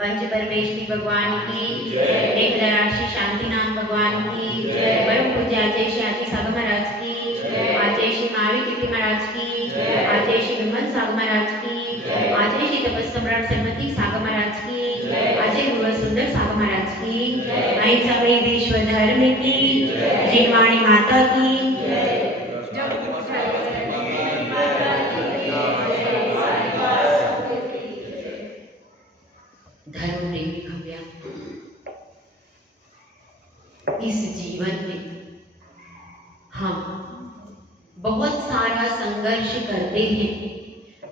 पंच परमेश्वरी भगवान की एक राशि शांति नाम भगवान की परम पूज्य आचार्य श्री आचार्य साधु महाराज की आचार्य श्री महावीर कीर्ति महाराज की आचार्य श्री विमल साधु महाराज की आचार्य श्री तपस्सम्राट श्रीमती साधु महाराज की आचार्य गुरु सुंदर साधु महाराज की अहिंसा विश्व धर्म की जिनवाणी माता की धर्म प्रेमी भव्या, इस जीवन में हम बहुत सारा संघर्ष करते हैं,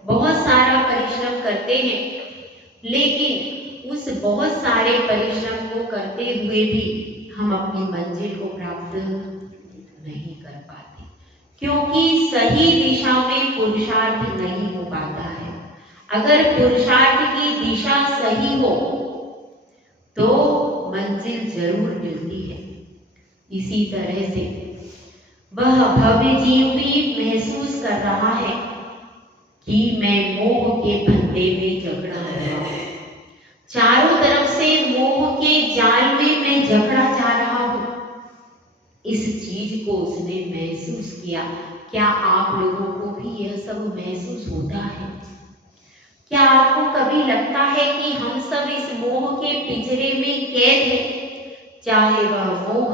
बहुत सारा परिश्रम करते हैं, लेकिन उस बहुत सारे परिश्रम को करते हुए भी हम अपनी मंजिल को प्राप्त नहीं कर पाते, क्योंकि सही दिशा में पुरुषार्थ नहीं हो पाता है। अगर पुरुषार्थ की दिशा सही हो तो मंजिल जरूर मिलती है। इसी तरह से वह भव्य जीव भी महसूस कर रहा है कि मैं मोह के फंदे में जकड़ा हुआ हूं, चारों तरफ से मोह के जाल में मैं जकड़ा जा रहा हूं। इस चीज को उसने महसूस किया। क्या आप लोगों को भी यह सब महसूस होता है? क्या आपको कभी लगता है कि हम सब इस मोह के पिंजरे में कैद हैं? चाहे वह मोह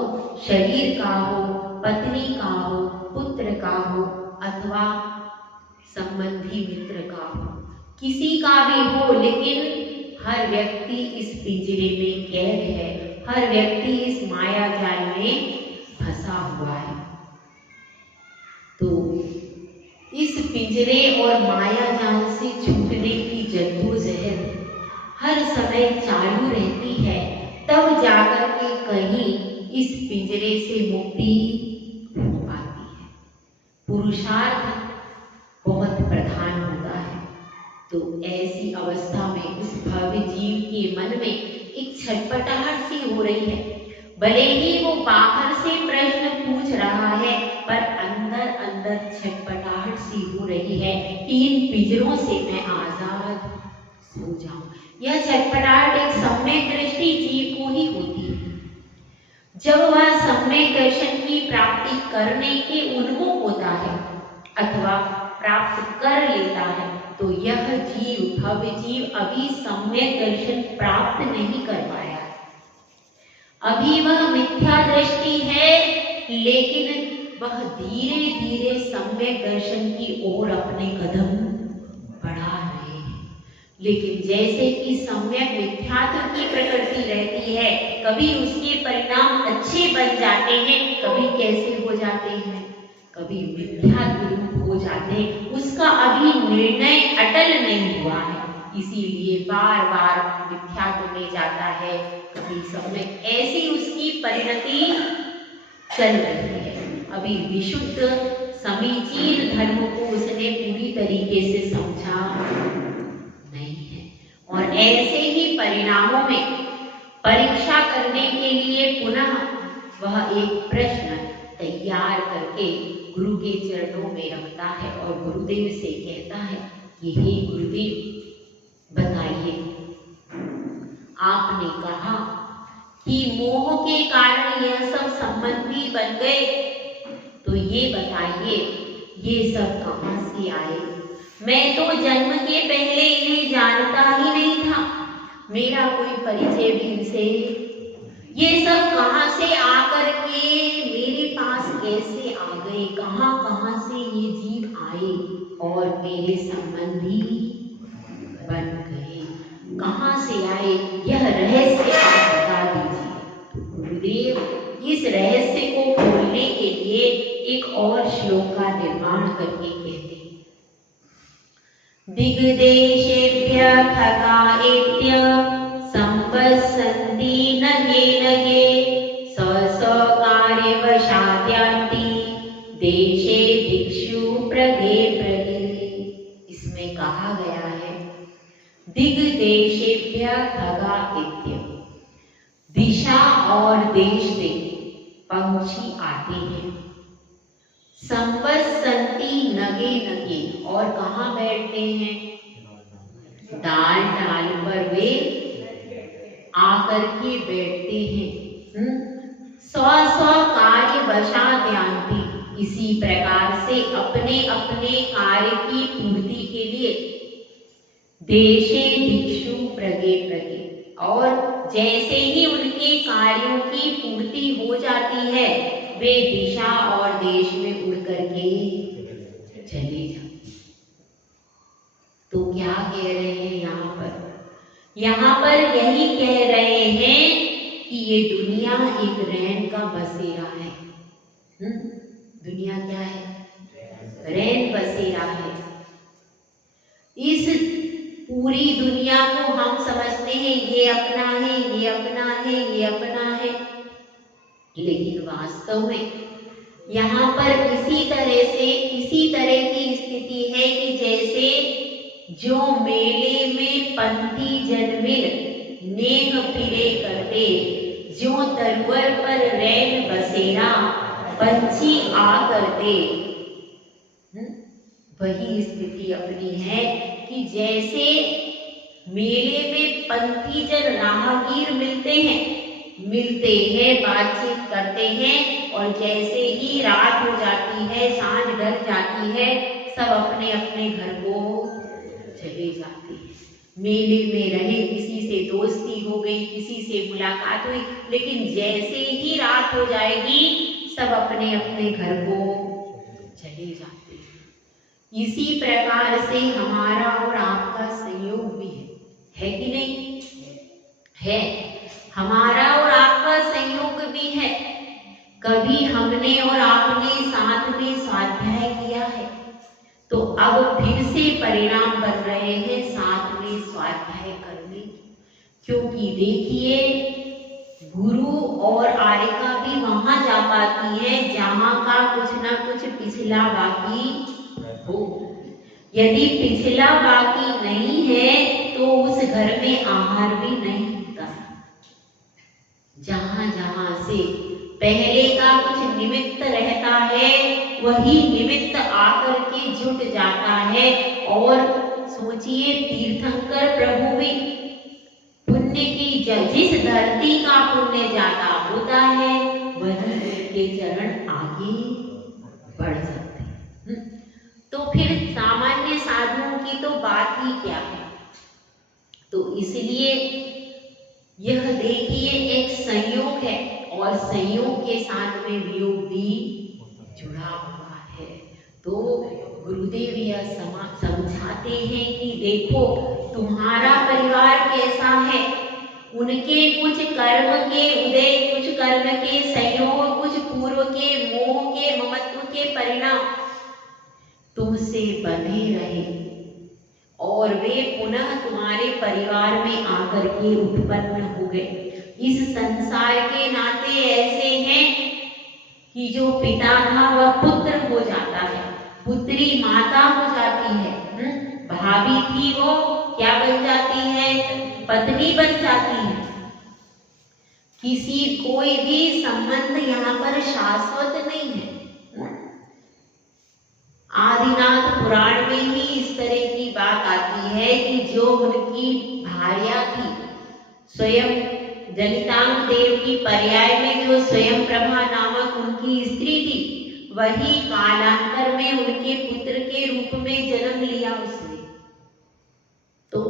शरीर का हो, पत्नी का हो, पुत्र का हो अथवा संबंधी मित्र का हो, किसी का भी हो, लेकिन हर व्यक्ति इस पिंजरे में कैद है, हर व्यक्ति इस माया जाल में फंसा हुआ है। तो इस पिंजरे और माया जाल से छूटने की जद्दोजहद हर समय चालू रहती है, तब जाकर के कहीं इस पिंजरे से मुक्ति हो पाती है। पुरुषार्थ बहुत प्रधान होता है। तो ऐसी अवस्था में उस भव्य जीव के मन में एक छटपटाहट सी हो रही है। भले ही वो बाहर से प्रश्न पूछ रहा है, पर अंदर अंदर छटपटाहट सी हो रही है कि इन पिंजरों से मैं आजाद हो जाऊं। यह छटपटाहट एक सम्यक दृष्टि जीव को ही होती है। जब वह सम्यक दर्शन की प्राप्ति करने के उन्मुख होता है अथवा प्राप्त कर लेता है, तो यह जीव भव्य जीव अभी सम्यक दर्शन प्राप्त नहीं कर पाया। अभी वह मिथ्या दृष्टि है, लेकिन वह धीरे धीरे सम्यक दर्शन की ओर अपने कदम बढ़ा रहे हैं। लेकिन जैसे कि सम्यक मिथ्यात्व की प्रकृति रहती है, कभी उसके परिणाम अच्छे बन जाते हैं, कभी कैसे हो जाते हैं, कभी मिथ्यात्व रूप हो जाते हैं। उसका अभी निर्णय अटल नहीं हुआ है, इसीलिए बार बार मिथ्यात्व में जाता है, कभी सम्यक, ऐसी उसकी परिणति चल रही है। अभी विशुद्ध समीचीन धर्म को उसने पूरी तरीके से समझा नहीं है, और ऐसे ही परिणामों में परीक्षा करने के लिए पुनः वह एक प्रश्न तैयार करके गुरु के चरणों में रखता है और गुरुदेव से कहता है कि हे गुरुदेव, बताइए, आपने कहा कि मोह के कारण यह सब संबंधी बन गए, तो ये बताइए ये सब कहां से आए? मैं तो जन्म के पहले इन्हें जानता ही नहीं था, मेरा कोई परिचय भी इनसे, ये सब कहां से आकर के मेरे पास कैसे आ गए? कहां कहां से ये जीव आए और मेरे संबंधी बन गए? कहां से आए? यह रहस्य आप बता दीजिए। गुरुदेव इस रहस्य को खोलने के लिए एक और श्लोक का निर्माण करके कहते हैं, दिग्देशेभ्य खगाएत्य संपस्सन्ति नगे नगे स्वस्वकार्यवशाद्यान्ति देशे दिक्षु प्रगे प्रगे। इसमें कहा गया है दिग्देशेभ्य खगाएत्य, दिशा और देश से पंछी आते हैं, संपस्सन्ति नगे नगे, और कहाँ बैठते हैं? डाल डाल पर वे आकर के बैठते हैं। स्व स्व कार्य वशा ध्यानती, इसी प्रकार से अपने अपने कार्य की पूर्ति के लिए देशे भिक्षु प्रगे प्रगे, और जैसे ही उनके कार्यों की पूर्ति हो जाती है वे दिशा और देश में उड़ करके चले जाते। तो क्या कह रहे हैं यहाँ पर? यहाँ पर यही कह रहे हैं कि ये दुनिया एक रैन का बसेरा है। दुनिया क्या है? रैन बसेरा है। इस पूरी दुनिया को हम समझते हैं ये अपना है, ये अपना है, ये अपना है, लेकिन वास्तव में यहाँ पर इसी तरह की स्थिति है कि जैसे जो मेले में पंथी जन मिल नेह फिरे करते, जो तरवर पर रैन बसेरा पंछी आ करते, वही स्थिति अपनी है कि जैसे मेले में पंथी जन राहगीर मिलते हैं, बातचीत करते हैं, और जैसे ही रात हो जाती है, सांझ ढल जाती है, सब अपने अपने घर को चले जाते हैं। मेले में रहे, किसी से दोस्ती हो गई, किसी से मुलाकात हुई, लेकिन जैसे ही रात हो जाएगी सब अपने अपने घर को चले जाते हैं। इसी प्रकार से हमारा और आपका संयोग भी है कि नहीं? है। हमारा और आपका संयोग भी है। कभी हमने और आपने साथ में स्वाध्याय किया है, तो अब फिर से परिणाम बन रहे हैं साथ में स्वाध्याय करने, क्योंकि देखिए गुरु और आरिका भी वहां जा पाती है जहां का कुछ ना कुछ पिछला बाकी हो। यदि पिछला बाकी नहीं है तो उस घर में आहार भी नहीं होता। जहां जहां से पहले का कुछ निमित्त रहता है वही निमित्त आकर के जुट जाता है। और सोचिए तीर्थंकर प्रभु भी पुण्य की जिस धरती का पुण्य ज्यादा होता है वही उनके चरण आगे बढ़ सकते हैं। तो फिर सामान्य साधुओं की तो बात ही क्या है। तो इसलिए यह देखिए एक संयोग है और संयोग के साथ में वियोग भी जुड़ा हुआ है। तो गुरुदेव यह समझाते हैं कि देखो तुम्हारा परिवार कैसा है, उनके कुछ कर्म के उदय, कुछ कर्म के संयोग, कुछ पूर्व के मोह के ममत्व के परिणाम तुमसे बंधे रहे और वे पुनः तुम्हारे परिवार में आकर के उत्पन्न हो गए। इस संसार के नाते ऐसे हैं कि जो पिता था वह पुत्र हो जाता है, पुत्री माता हो जाती है, भाभी थी वो क्या बन जाती है, पत्नी बन जाती है। किसी कोई भी संबंध यहाँ पर शाश्वत नहीं है। आदिनाथ पुराण में ही इस तरह की बात आती है कि जो उनकी भार्या थी, स्वयं जनितांग देव की पर्याय में जो स्वयं प्रभा नामक उनकी स्त्री थी, वही कालांतर में उनके पुत्र के रूप में जन्म लिया उसने। तो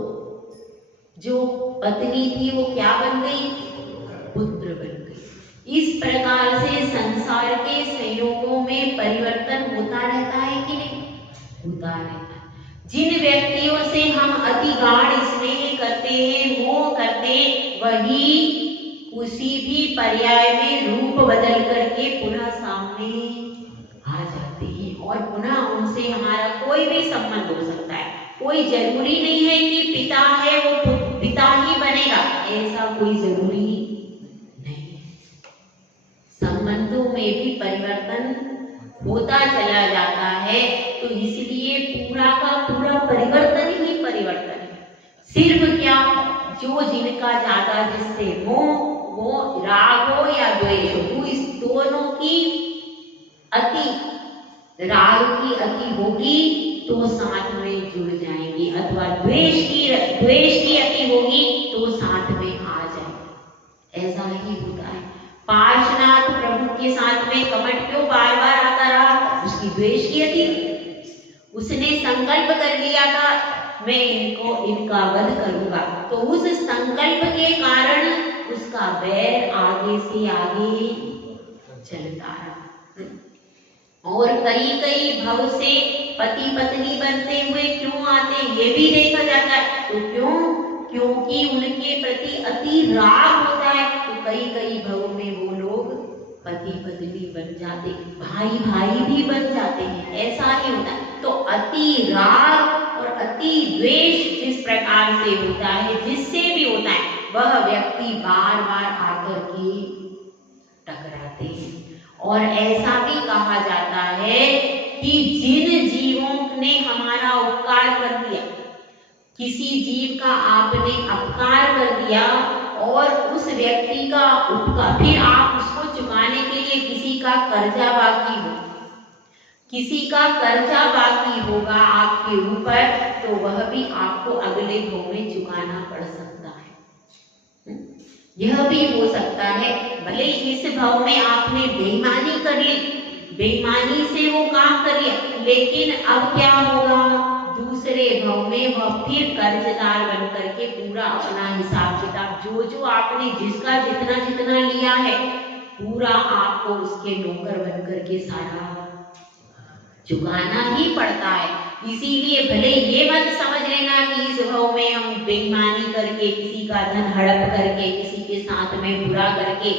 जो पत्नी थी वो क्या बन गई, पुत्र बन गई। इस प्रकार से संसार के संयोगों में परिवर्तन होता रहता है कि नहीं, होता रहता है। जिन व्यक्तियों से हम अति गाढ़ स्नेह करते हैं, मोह करते हैं, वही उसी भी पर्याय में रूप बदल करके पुनः सामने आ जाते हैं और पुनः उनसे हमारा कोई भी संबंध हो सकता है। कोई जरूरी नहीं है कि पिता है वो पिता ही बनेगा, ऐसा कोई जरूरी नहीं है। संबंधों में भी परिवर्तन होता चला जाता है। तो इसलिए पूरा का पूरा परिवर्तन ही परिवर्तन है। सिर्फ क्या, जो जिनका ज्यादा जिससे मोह, वो राग हो या द्वेष हो, इस दोनों की अति, राग की अति होगी तो साथ में जुड़ जाएंगे, अथवा द्वेष की अति होगी तो साथ में आ जाएंगे। ऐसा ही होता है। पार्श्वनाथ प्रभु के साथ में कपट क्यों बार बार आता रहा? उसकी द्वेष की थी। उसने संकल्प कर लिया था मैं इनका वध करूंगा, तो उस संकल्प के कारण उसका बैर आगे से आगे चलता रहा। और कई कई भव से पति पत्नी बनते हुए क्यों आते ये भी देखा जाता है। तो क्यों? क्योंकि उनके प्रति अति राग होता है, तो कई कई भव में वो लोग पति पत्नी बन जाते, भाई भाई भी बन जाते हैं, ऐसा ही होता है। तो अति राग और अति द्वेष जिस प्रकार से होता है, जिससे भी होता है, वह व्यक्ति बार बार आकर के टकराते हैं। और ऐसा भी कहा जाता है कि जिन जीवों ने हमारा उपकार कर दिया, किसी जीव का आपने अपकार कर दिया और उस व्यक्ति का उपकार, फिर आप उसको चुकाने के लिए किसी का कर्जा बाकी हो, किसी का कर्जा बाकी होगा आपके ऊपर, तो वह भी आपको अगले भव में चुकाना पड़ सकता है। यह भी हो सकता है भले इस भव में आपने बेईमानी कर ली, बेईमानी से वो काम कर लिया, लेकिन अब क्या होगा? दूसरे भव में वह फिर कर्जदार बन करके पूरा अपना हिसाब किताब, जो आपने जिसका जितना जितना लिया है, पूरा आपको उसके नौकर बन करके सारा चुकाना ही पड़ता है। इसीलिए भले ये मत समझ लेना कि इस भव में हम बेईमानी करके, किसी का धन हड़प करके, किसी के साथ में बुरा करके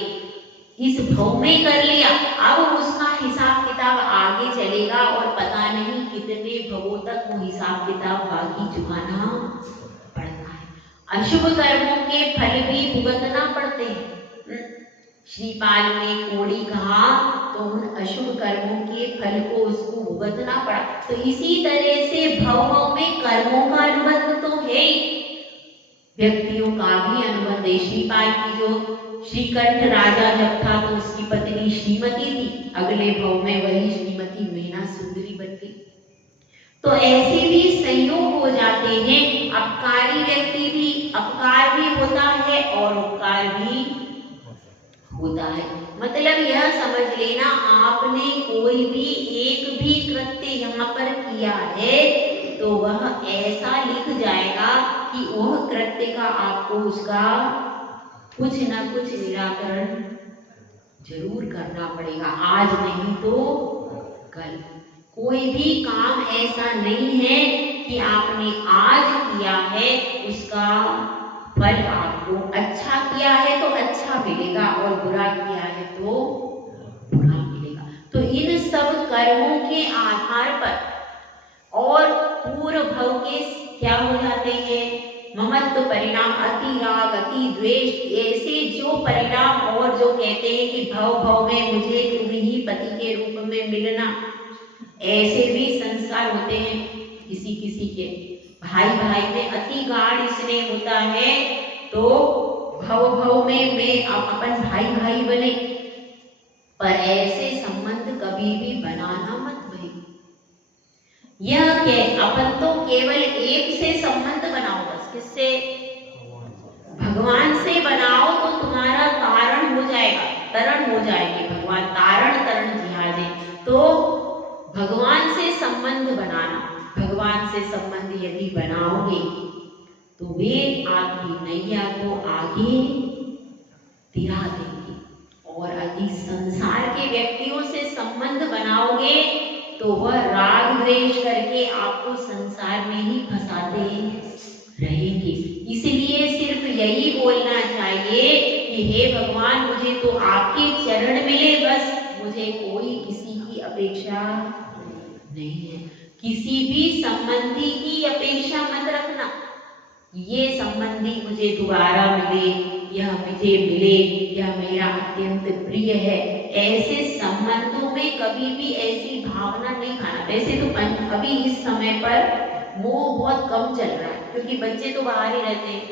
इस भव में कर लिया, अब उसका हिसाब किताब आगे चलेगा और पता नहीं कितने भवों तक वो हिसाब किताब बाकी चुकाना पड़ता है। अशुभ कर्मों के फल भी भुगतना पड़ते हैं। श्रीपाल ने कोड़ी कहा तो उन अशुभ कर्मों के फल को उसको भुगतना पड़ा। तो इसी तरह से भव में कर्मों का अनुबंध तो है ही, व्यक्तियों का भी अनुबंध है। श्रीपाल की जो श्रीकंठ राजा जब था तो उसकी पत्नी श्रीमती थी, अगले भव में वही श्रीमती मीना सुंदरी बन गई। तो ऐसे भी संयोग हो जाते हैं। अपकारी व्यक्ति भी, अपकार भी होता है और उपकार भी होता है। मतलब यह समझ लेना, आपने कोई भी एक भी कृत्य यहाँ पर किया है तो वह ऐसा लिख जाएगा कि वह कृत्य का आपको उसका कुछ ना कुछ निराकरण जरूर करना पड़ेगा, आज नहीं तो कल। कोई भी काम ऐसा नहीं है कि आपने आज किया है उसका फल आपको अच्छा किया है तो अच्छा मिलेगा और बुरा किया है तो बुरा मिलेगा। तो इन सब कर्मों के आधार पर और पूर्व भव के क्या हो जाते हैं? ममत्व परिणाम, अति राग, अति द्वेष, ऐसे जो परिणाम, और जो कहते हैं कि भव भव में मुझे तुम ही पति के रूप में मिलना, ऐसे भी संस्कार होते हैं किसी किसी के। भाई भाई में अति गाढ़ स्नेह होता है तो भव भव में मैं अपन भाई भाई बने, पर ऐसे संबंध कभी भी बनाना मत भाई। यह क्या, अपन तो केवल एक से संबंध बनाओ, बस किससे? भगवान से बनाओ तो तुम्हारा तारण हो जाएगा, तरण हो जाएगी। भगवान तारण तरण जिहाजे, तो भगवान से संबंध बनाना, भगवान से संबंध यदि बनाओगे तो वे आपकी नैया को आगे तिरा देंगे। और यदि संसार के व्यक्तियों से संबंध बनाओगे तो वह राग द्वेष करके आपको संसार में ही फंसाते रहेंगे। इसलिए सिर्फ यही बोलना चाहिए कि हे भगवान, मुझे तो आपके चरण मिले, बस मुझे कोई किसी की अपेक्षा नहीं है। किसी भी संबंधी की अपेक्षा मत रखना, ये संबंधी मुझे दोबारा मिले, यह मुझे मिले, यह मेरा अत्यंत प्रिय है। ऐसे संबंधों में कभी भी ऐसी भावना नहीं खाना। वैसे तो अभी इस समय पर मोह बहुत कम चल रहा है, क्योंकि बच्चे तो बाहर ही रहते हैं,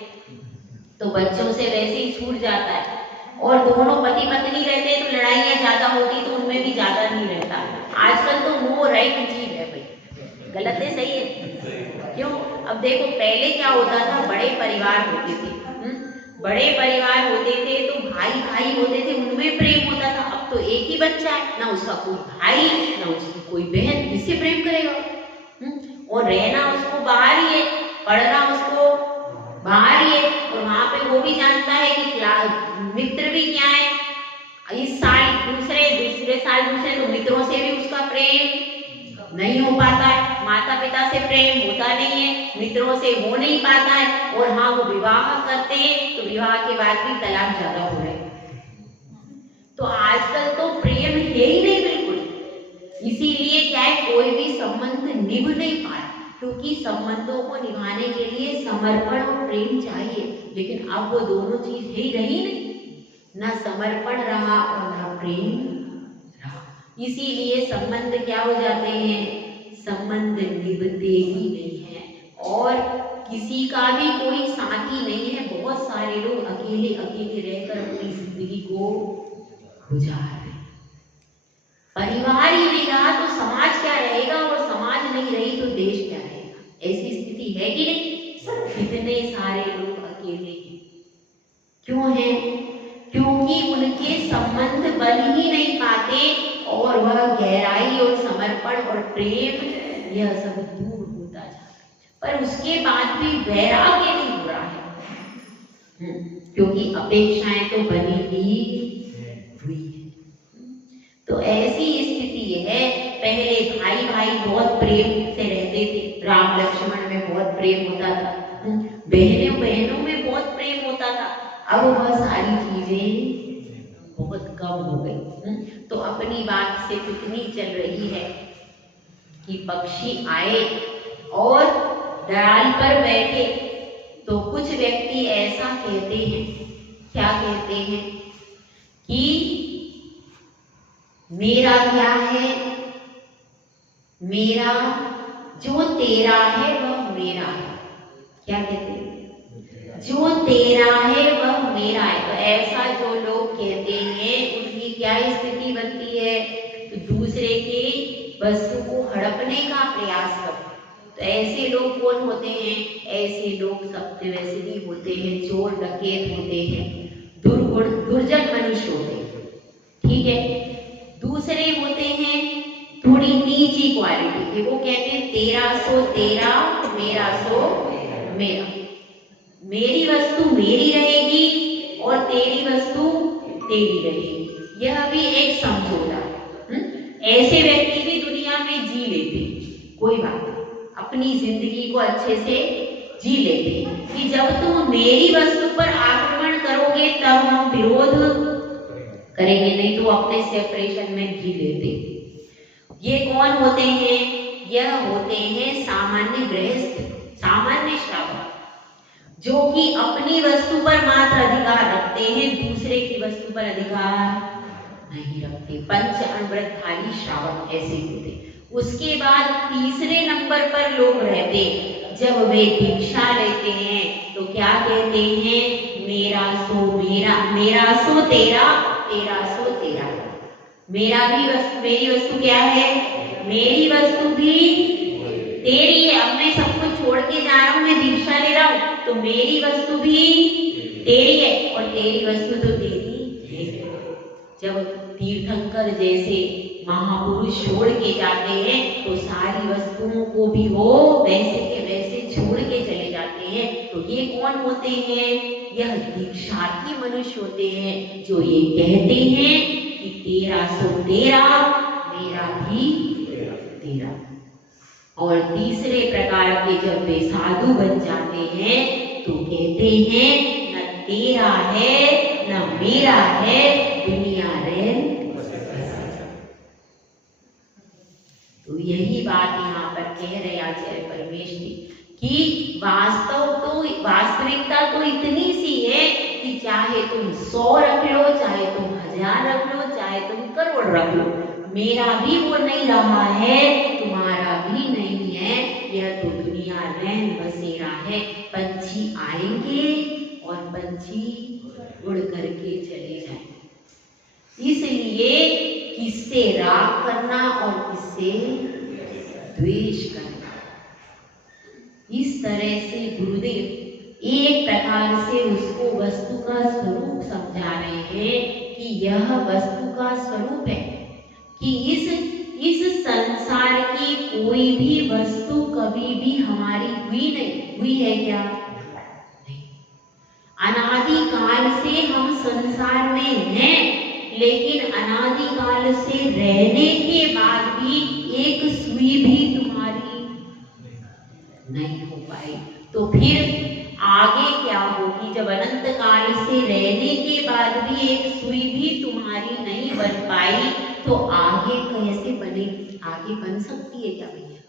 तो बच्चों से वैसे ही छूट जाता है। और दोनों पति पत्नी रहते हैं तो लड़ाइयाँ ज्यादा होती, तो उनमें भी ज्यादा नहीं रहता। आजकल तो मोह रहित जीव है भाई। गलत है, सही है? क्यों? अब देखो, पहले क्या होता था, बड़े परिवार होते थे, बड़े परिवार होते थे तो भाई भाई होते थे, उनमें प्रेम होता था। अब तो एक ही बच्चा है, ना उसका कोई भाई ना उसकी कोई बहन, किससे प्रेम करेगा? और रहना उसको बाहर ही है, पढ़ना उसको बाहर ही है, और वहां पे वो भी जानता है कि मित्र भी क्या है। इस साल दूसरे साल दूसरे, तो मित्रों से भी उसका प्रेम नहीं हो पाता है, माता पिता से प्रेम होता नहीं है, मित्रों से हो नहीं पाता है, और हाँ वो विवाह करते हैं तो विवाह के बाद भी तलाक ज्यादा हो रहे हैं। तो आजकल तो प्रेम है ही नहीं बिल्कुल। इसीलिए क्या है, कोई भी संबंध निभ नहीं पाता, क्योंकि संबंधों को निभाने के लिए समर्पण और प्रेम चाहिए। लेकिन अब वो दोनों चीज है ही रही नहीं, ना समर्पण रहा और ना प्रेम। इसीलिए संबंध क्या हो जाते हैं, संबंध निभते ही नहीं है, और किसी का भी कोई साथी नहीं है। बहुत सारे लोग अकेले अकेले रहकर अपनी जिंदगी को गुजार रहे हैं। परिवार ही नहीं रहा तो समाज क्या रहेगा, और समाज नहीं रही तो देश क्या रहेगा? ऐसी स्थिति है कि नहीं? कितने सारे लोग अकेले हैं। क्यों है? क्योंकि उनके संबंध बन ही नहीं पाते, और वह गहराई और समर्पण और प्रेम यह सब दूर होता जाता है। पर उसके बाद भी वैराग्य नहीं हो रहा है, क्योंकि अपेक्षाएं तो बनी ही हुई है। तो ऐसी स्थिति है। पहले भाई भाई बहुत प्रेम से रहते थे, राम लक्ष्मण में बहुत प्रेम होता था, बहनों बहनों में बहुत प्रेम होता था। अब वह सारी चीजें बहुत कम हो गई। तो अपनी बात से इतनी चल रही है कि पक्षी आए और डाल पर बैठे, तो कुछ व्यक्ति ऐसा कहते हैं, क्या कहते हैं कि मेरा क्या है, मेरा जो तेरा है वह मेरा है। क्या कहते हैं? जो तेरा है वह मेरा है। तो ऐसा जो लोग कहते हैं उनकी क्या स्थिति बनती है, तो दूसरे की वस्तु को हड़पने का प्रयास करते हैं। तो ऐसे लोग कौन होते हैं? ऐसे लोग सत्यव्यसनी होते हैं, चोर डकैत होते हैं, दुर्जन मनुष्य होते हैं। ठीक है। दूसरे होते हैं थोड़ी नीची क्वालिटी के, वो कहते हैं तेरा सो तेरा, मेरा सो मेरा, मेरी वस्तु मेरी रहेगी और तेरी वस्तु तेरी रहेगी। यह भी एक समझौता। ऐसे व्यक्ति भी दुनिया में जी लेते हैं, कोई बात नहीं, अपनी जिंदगी को अच्छे से जी लेते हैं कि जब तुम मेरी वस्तु पर आक्रमण करोगे तब हम विरोध करेंगे, नहीं तो अपने सेपरेशन में जी लेते। ये कौन होते हैं? यह होते हैं सामान्य गृहस्थ, सामान्य श्रावक, जो कि अपनी वस्तु पर मात्र अधिकार रखते हैं, दूसरे की वस्तु पर अधिकार नहीं रखते। पंच अणव्रतधारी श्रावक ऐसे होते। उसके बाद तीसरे नंबर पर लोग रहते, जब वे दीक्षा लेते हैं तो क्या कहते हैं? मेरा सो मेरा, मेरा सो तेरा, तेरा सो तेरा। मेरा भी वस्तु, मेरी वस्तु क्या है? मेरी वस्तु भी तेरी है। अब मैं सब कुछ छोड़ के जा रहा हूँ, मैं दीक्षा ले रहा हूँ, तो मेरी वस्तु भी तेरी है और तेरी वस्तु तो तेरी है। जब तीर्थंकर जैसे महापुरुष छोड़ के जाते हैं तो सारी वस्तुओं को भी वो वैसे के वैसे छोड़ के चले जाते हैं। तो ये कौन होते हैं? यह दीक्षार्थी मनुष्य होते हैं, जो ये कहते हैं कि तेरा सो तेरा, मेरा भी तेरा। और तीसरे प्रकार के जब वे साधु बन जाते हैं तो कहते हैं न तेरा है न मेरा है, दुनिया रैन। तो यही बात यहाँ पर कह रहे आचार्य परमेश जी कि वास्तविकता तो इतनी सी है कि चाहे तुम 100 रख लो, चाहे तुम 1000 रख लो, चाहे तुम करोड़ रख लो, मेरा भी वो नहीं रहा है, तुम्हारा भी नहीं है। यह तो दुनिया रैन बसेरा है। पंछी आएंगे और पंछी उड़ करके चले जाएंगे। इसलिए किससे राग करना और किससे द्वेष करना, इस तरह से गुरुदेव एक प्रकार से उसको वस्तु का स्वरूप समझा रहे हैं कि यह वस्तु का स्वरूप है, कि इस संसार की कोई भी वस्तु कभी भी हमारी हुई है क्या? नहीं। अनादिकाल से हम संसार में हैं, लेकिन अनादिकाल से रहने के बाद भी एक सुई भी तुम्हारी नहीं हो पाई। तो फिर आगे क्या होगी? जब अनंत काल से रहने के बाद भी एक सुई भी तुम्हारी नहीं बन पाई, तो आगे कैसे बनेगी? आगे बन सकती है क्या भैया?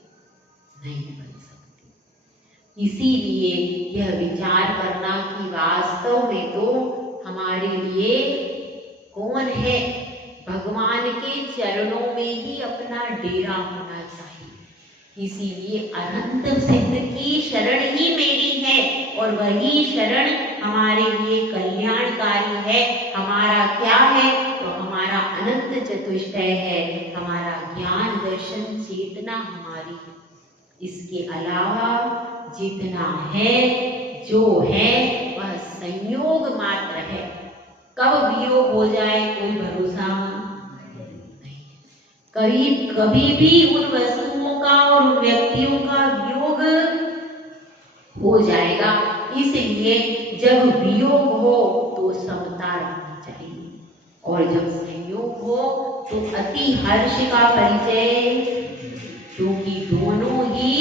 नहीं बन सकती। इसीलिए यह विचार करना कि वास्तव में तो हमारे लिए कौन है? भगवान के चरणों में ही अपना डेरा होना चाहिए। इसीलिए अनंत सिद्ध की शरण ही मेरी है, और वही शरण हमारे लिए कल्याणकारी है। हमारा क्या है? तो हमारा अनंत चतुष्टय है, हमारा ज्ञान दर्शन चेतना हमारी। इसके अलावा जितना है, जो है, वह संयोग मात्र है। कब वियोग हो जाए कोई भरोसा नहीं। कभी भी उन वस्तुओं का और उन व्यक्तियों का वियोग हो जाएगा। इसलिए जब वियोग हो तो समता रखनी चाहिए, और जब संयोग हो तो अति हर्ष का परिचय, क्योंकि दोनों ही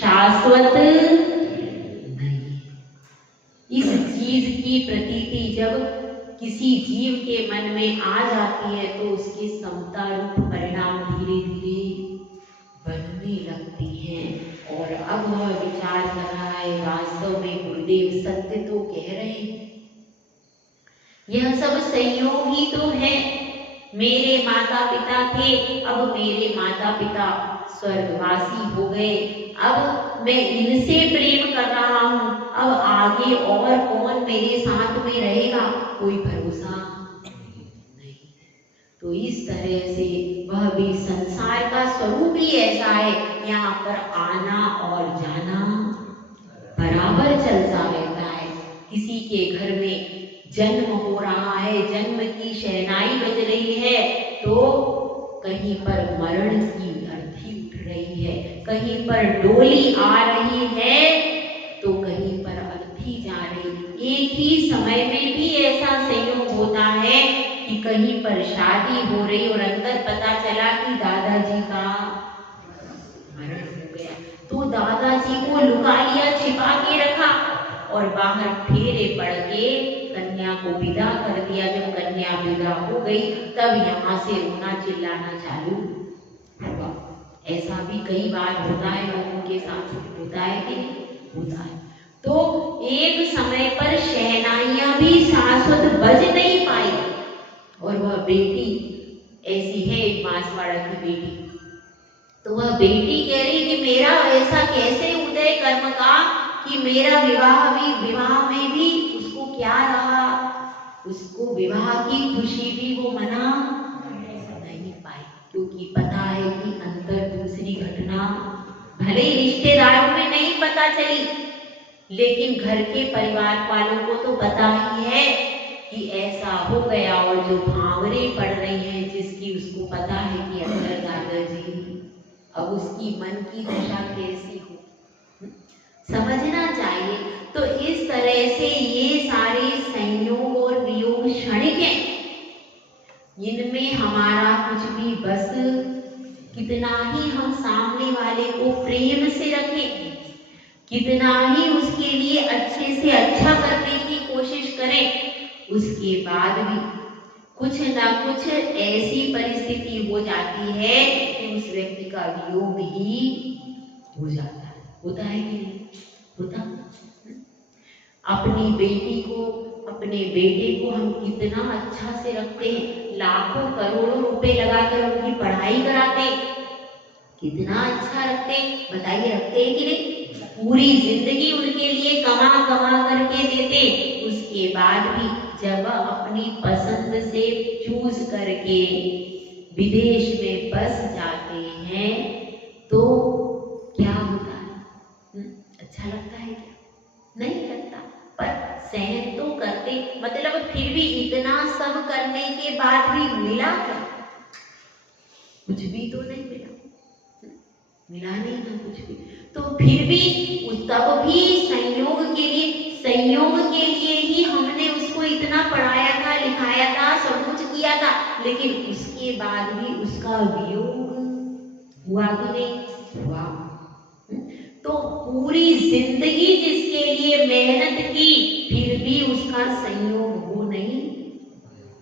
शाश्वत नहीं। इस चीज की प्रतीति जब किसी जीव के मन में आ जाती है, तो उसके समता रूप परिणाम धीरे धीरे बनने लगती हैं। और अब वह विचार कर रहा है, वास्तव में गुरुदेव सत्य तो कह रहे हैं, यह सब संयोग ही तो है। मेरे माता पिता थे, अब मेरे माता पिता स्वर्गवासी हो गए, अब मैं इनसे प्रेम कर रहा हूँ, अब आगे और कौन मेरे साथ में रहेगा कोई भरोसा नहीं। तो इस तरह से वह भी संसार का स्वरूप ही ऐसा है, यहाँ पर आना और जाना बराबर चलता रहता है। किसी के घर में जन्म हो रहा है, जन्म की शहनाई बज रही है, तो कहीं पर मरण की अर्थी उठ रही है, कहीं पर डोली आ रही है, तो कहीं पर अर्थी जा रही है। एक ही समय में भी ऐसा संयोग होता है कि कहीं पर शादी हो रही और अंदर पता चला कि दादाजी का मरण हो गया, तो दादाजी को लुका लिया, छिपा के रखा, और बाहर फेरे पड़ के कन्या को विदा कर दिया। जब कन्या विदा हो गई, तब यहाँ से रोना चिल्लाना चालू हुआ। ऐसा भी कई बार होता है, लोगों के साथ होता है कि होता है। तो एक समय पर शहनाइयां भी शाश्वत बज नहीं पाई, और वह बेटी ऐसी है, एक बांसवाड़ा की बेटी, तो वह बेटी कह रही कि मेरा ऐसा कैसे उदय कर्म का कि मेरा विवाह में भी उसको क्या रहा, उसको विवाह की खुशी भी वो मना नहीं पाई, क्योंकि पता है कि अंदर दूसरी घटना भले ही रिश्तेदारों में नहीं पता चली, लेकिन घर के परिवार वालों को तो पता ही है कि ऐसा हो गया। और जो भावरे पड़ रही हैं, जिसकी उसको पता है कि अंदर दादाजी, अब उसकी मन की दशा कैसी हो, समझना चाहिए। तो इस तरह से ये सारे संयोग और वियोग क्षणिक हैं, इनमें हमारा कुछ भी, बस कितना ही हम सामने वाले को प्रेम से रखें, कितना ही उसके लिए अच्छे से अच्छा करने की कोशिश करें, उसके बाद भी कुछ ना कुछ ऐसी परिस्थिति हो जाती है कि उस व्यक्ति का वियोग ही हो जाता है। होता है कि नहीं होता? अपनी बेटी को, अपने बेटे को हम कितना अच्छा से रखते हैं, लाखों करोड़ों रुपए लगाकर उनकी पढ़ाई कराते, कितना अच्छा रखते, बताइए रखते हैं कि नहीं? पूरी जिंदगी उनके लिए कमा कमा करके देते, उसके बाद भी जब अपनी पसंद से चूज करके विदेश में बस जाते हैं, तो क्या होता है? अच्छा लगता है क्या? नहीं लगता। सहन तो करते, मतलब फिर भी इतना सब करने के बाद भी मिला क्या? कुछ भी तो नहीं मिला, मिला नहीं था कुछ भी। तो फिर भी तब भी संयोग के लिए ही हमने उसको इतना पढ़ाया था, लिखाया था, सब कुछ किया था, लेकिन उसके बाद भी उसका वियोग हुआ कि नहीं हुआ। तो पूरी जिंदगी जिसके लिए मेहनत की, फिर भी उसका संयोग हो नहीं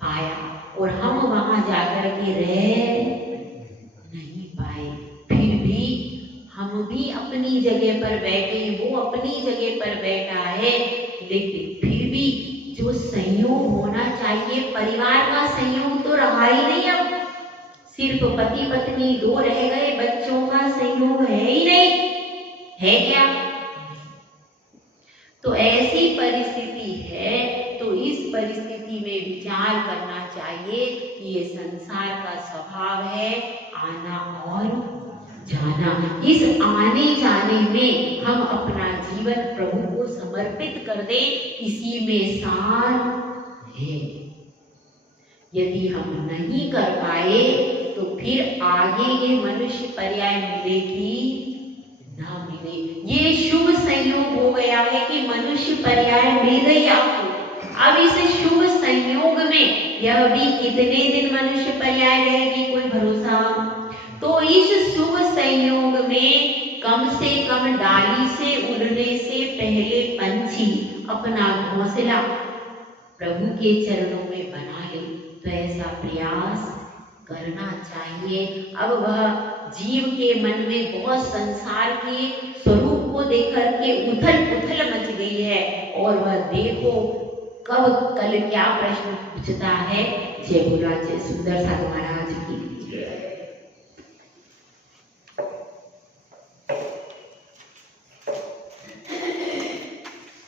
पाया और हम वहां जाकर के रह नहीं पाए। फिर भी हम भी अपनी जगह पर बैठे, वो अपनी जगह पर बैठा है, लेकिन फिर भी जो संयोग होना चाहिए, परिवार का संयोग तो रहा ही नहीं। अब सिर्फ पति पत्नी दो रह गए, बच्चों का संयोग है ही नहीं, है क्या? तो ऐसी परिस्थिति है, तो इस परिस्थिति में विचार करना चाहिए कि ये संसार का स्वभाव है आना और जाना। इस आने जाने में हम अपना जीवन प्रभु को समर्पित कर दे, इसी में सार है। यदि हम नहीं कर पाए तो फिर आगे ये मनुष्य पर्याय मिले कि ना मिले। ये शुभ संयोग हो गया है कि मनुष्य पर्याय मिल गई आपको। अब इस शुभ संयोग में यह भी कितने दिन मनुष्य पर्याय रहेगी, कोई भरोसा? तो इस शुभ संयोग में कम से कम डाली से उड़ने से पहले पंछी अपना घोंसला प्रभु के चरणों में बना ले, तो ऐसा प्रयास करना चाहिए। अब वह जीव के मन में बहुत संसार के स्वरूप को देखकर के उथल पुथल मच गई है, और वह देखो कब कल क्या प्रश्न पूछता है। जय बोला जय सुंदर सा महाराज की।